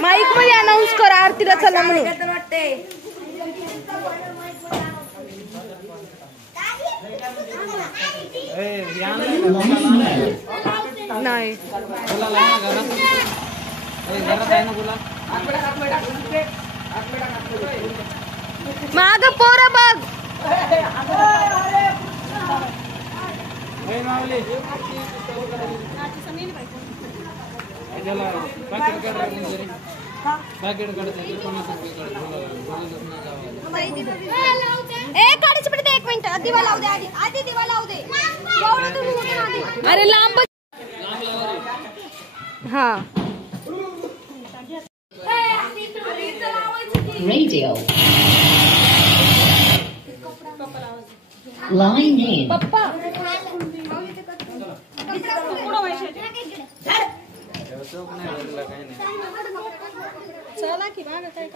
Mic मध्ये announce करा आरतीला चला म्हणून. नाही माग पोर बघ. काढायची पडते. 1 मिनिट दिवा लावू दे. आधी दिवा लावू दे. अरे लांब. हा Radio. Line in. पप्पा चला की माग काय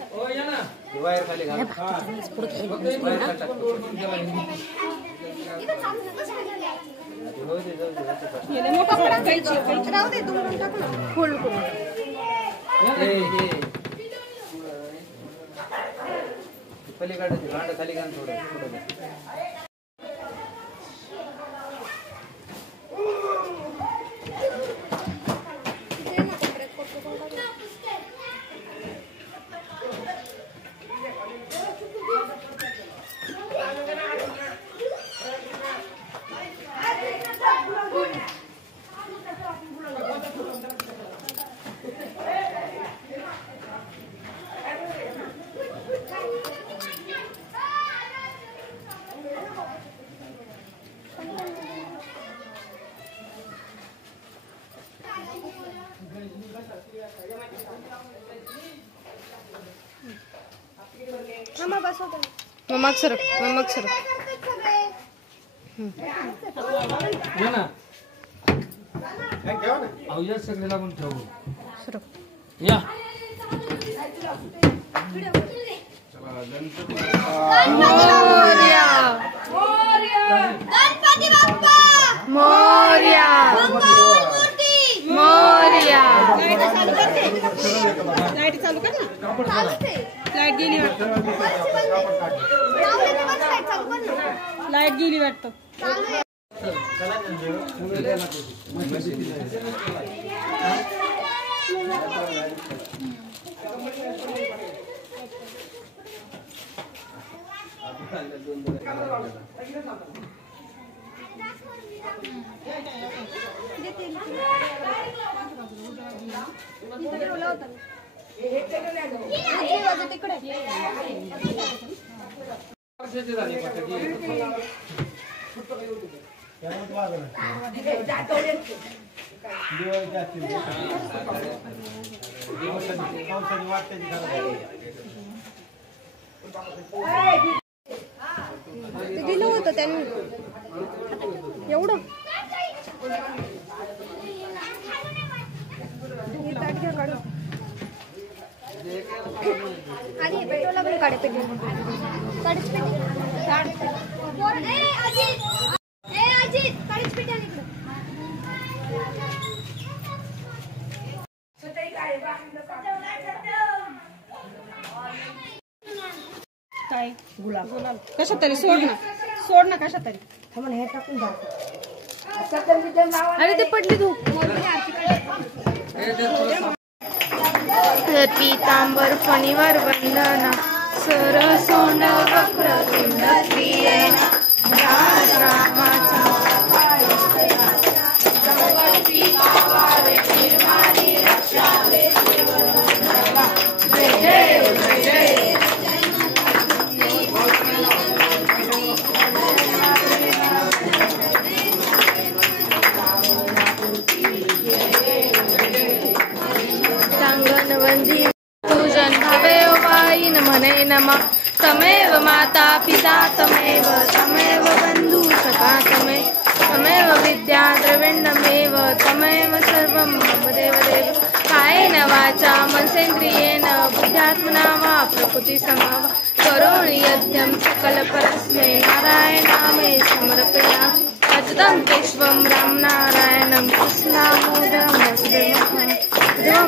राहू दे. 2 मिनिट टाकू ना. फोल्ड करू. पलीकडे खाली घाल थोडं. मग सरक. सगळे लागून ठेवू. सरक या मोरया. गणपती बाप्पा मोरया. मोरया. लाईट चालू कर ना. लाईट गेली वाटतं. लाईट गेली वाटतं. दिलं होतं त्यांनी एवढं. आधी पेट्रोलला पण काढे. काय गुलाब कशा तरी सोड ना कशा तरी. हे टाकून अरे ते पडली तू. पीतांबर फणीवर वंदना सरसोन वक्रतुंड क्रियेना रामाचा संजीव पूजन भवेव वाई नमने नमः तमेव माता पिता तमेव बंधु सखा तमेव विद्या द्रविण्यमेव तमेव सर्वं मम देवदेव कायेन वाचा मनसेन्द्रियेण बुद्ध्यात्मना वा प्रकृतिसमः करोमि यज्ञं सकलपरस्मै नारायणामे समर्पयामि अच्युतं केशवं रामनारायणं कृष्णामोदं वसुदेवं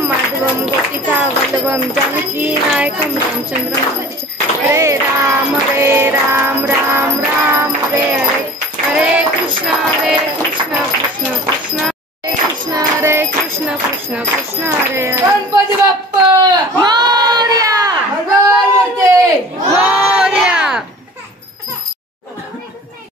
माधवं गोपिका वल्लभं जानकीनायकं रामचन्द्रं हरे राम राम राम हरे हरे हरे कृष्ण कृष्ण कृष्ण हरे कृष्ण कृष्ण कृष्ण हरे हरे गणपती बाप्पा मोरया मंगलमूर्ती